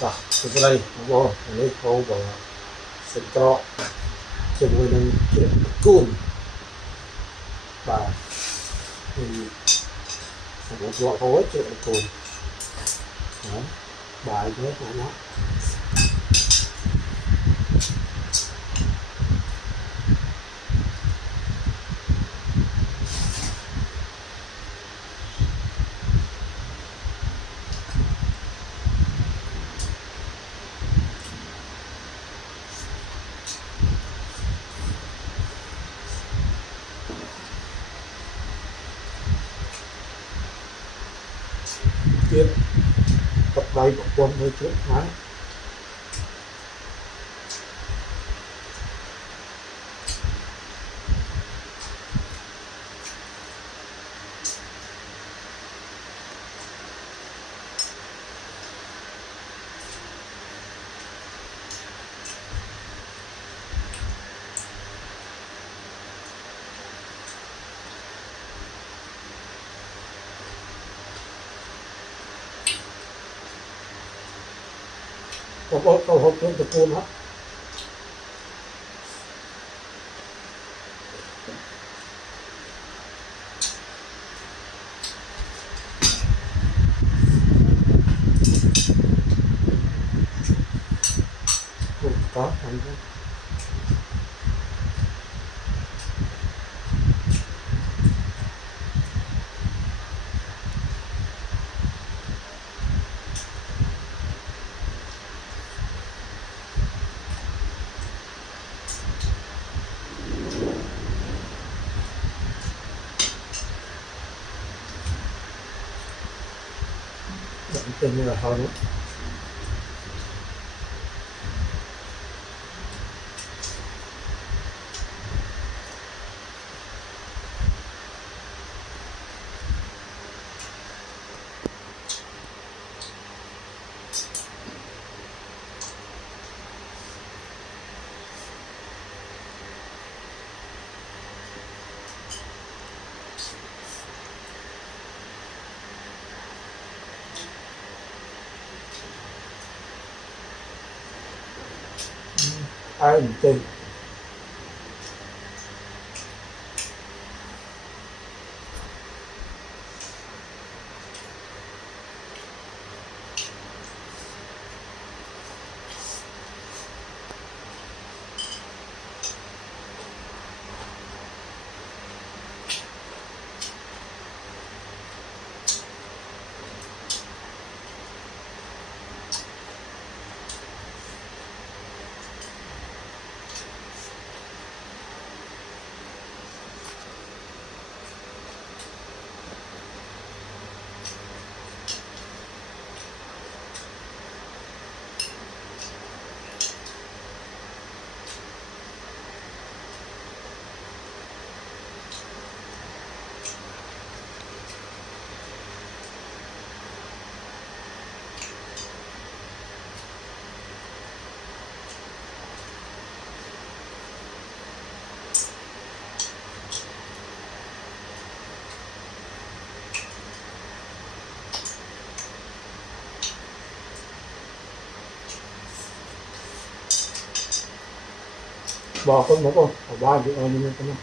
Rồi, cái đây vô lấy khâu vào sợi cọជាមួយនឹងជ្រក់គួនបាទសម្រាប់លក់ហូរជ្រក់គួនបាយនេះណាទៀតទឹកដៃប្រព័ន្ធមួយជ្រក់ណាបងប្អូនចូលហូបគ្រឿងតគួនហ៎តោះហ្នឹងเป็นยังไงเขาเนี่ยai tình bỏ con bố con bỏ ba chữ ơi như thế này